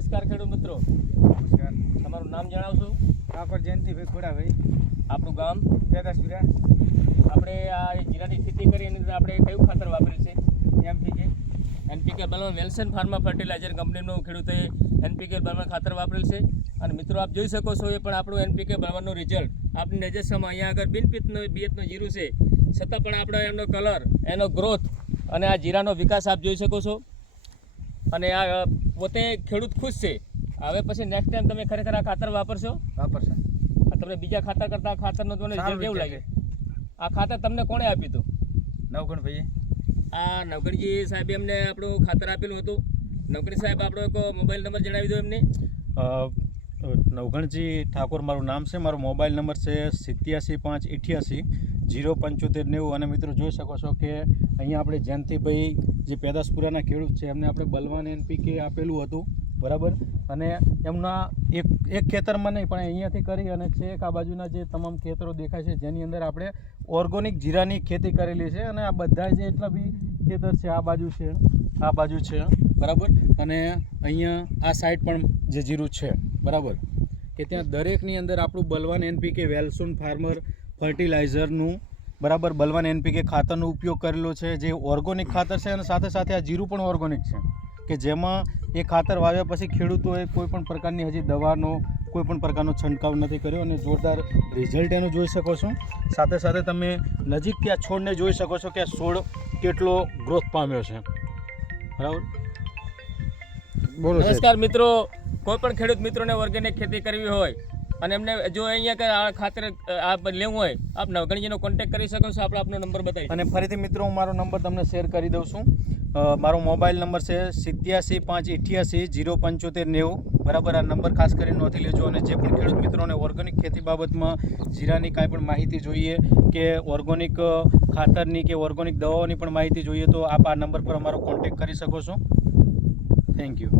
નમસ્કાર ખેડૂત મિત્રો, નમસ્કાર. તમારું નામ જણાવશો? ઠાકોર જયંતિભાઈ ખોડાભાઈ, આપણું ગામ? પેદાસપુરા. આપણે આ જીરાની ખેતી કરી એની અંદર આપણે કયું ખાતર વાપર્યું છે? એનપીકે બલવન વેલ્સન ફાર્મા ફર્ટિલાઇઝર કંપનીનું ખેડૂતે એનપીકે બલવન ખાતર વાપરેલ છે. અને મિત્રો આપ જોઈ શકો છો એ પણ આપણું એનપીકે બલવનનું રિઝલ્ટ આપની નજર સામે અહીંયા આગળ બિયતનું જીરું છે, છતાં પણ આપણે એનો કલર, એનો ગ્રોથ અને આ જીરાનો વિકાસ આપ જોઈ શકો છો. અને આ પોતે ખેડૂત ખુશ છે. હવે પછી નેક્સ્ટ ટાઈમ તમે ખરેખર આ ખાતર વાપરશો? વાપરશે. તમને બીજા ખાતર કરતાં આ ખાતરનું તમને રિઝલ્ટ કેવું લાગે? આ ખાતર તમને કોણે આપ્યું હતું? નવગણભાઈએ. આ નવગણજી સાહેબે એમને આપણું ખાતર આપેલું હતું. નવગણી સાહેબ આપણો એક મોબાઈલ નંબર જણાવી દો એમને. નવગણજી ઠાકોર મારું નામ છે. મારો મોબાઈલ નંબર છે 8758807590. અને મિત્રો જોઈ શકો છો કે અહીંયા આપણે જયંતિભાઈ જે પેદાસપુરાના ખેડૂત છે એમને આપણે બલવાન એનપીકે આપેલું હતું, બરાબર. અને એમના એક ખેતરમાં નહીં પણ અહીંયાથી કરી અને છેક આ બાજુના જે તમામ ખેતરો દેખાય છે જેની અંદર આપણે ઓર્ગોનિક જીરાની ખેતી કરેલી છે. અને આ બધા જે એટલા બી ખેતર છે, આ બાજુ છે, આ બાજુ છે, બરાબર. અને અહીંયા આ સાઈડ પણ જે જીરું છે, બરાબર, કે ત્યાં દરેકની અંદર આપણું બલવાન એનપીકે વેલ્સન ફાર્મર ફર્ટિલાઇઝરનું, બરાબર, બલવાન એનપીકે ખાતરનો ઉપયોગ કરેલો છે, જે ઓર્ગોનિક ખાતર છે. અને સાથે સાથે આ જીરું પણ ઓર્ગોનિક છે, કે જેમાં એ ખાતર વાવ્યા પછી ખેડૂતોએ કોઈ પણ પ્રકારની હજી દવાનો કોઈ પણ પ્રકારનો છંટકાવ નથી કર્યો. અને જોરદાર રિઝલ્ટ એનું જોઈ શકો છો. સાથે સાથે તમે નજીકથી આ છોડને જોઈ શકો છો કે આ છોડ કેટલો ગ્રોથ પામ્યો છે, બરાબર. બોલો. નમસ્કાર મિત્રો, કોઈ પણ ખેડૂત મિત્રોને ઓર્ગેનિક ખેતી કરવી હોય અને એમને જો અહીંયા આ ખાતર લેવું હોય, આપ નવગણીજીનો કોન્ટેક્ટ કરી શકો છો. આપણે આપનો નંબર બતાવી. અને ફરીથી મિત્રો હું મારો નંબર તમને શેર કરી દઉં છું. મારો મોબાઈલ નંબર છે 8758807590, બરાબર. આ નંબર ખાસ કરીને નોંધી લેજો. અને જે પણ ખેડૂત મિત્રોને ઓર્ગેનિક ખેતી બાબતમાં જીરાની કાંઈ પણ માહિતી જોઈએ કે ઓર્ગેનિક ખાતરની કે ઓર્ગેનિક દવાઓની પણ માહિતી જોઈએ તો આપ આ નંબર પર અમારો કોન્ટેક્ટ કરી શકો છો. Thank you.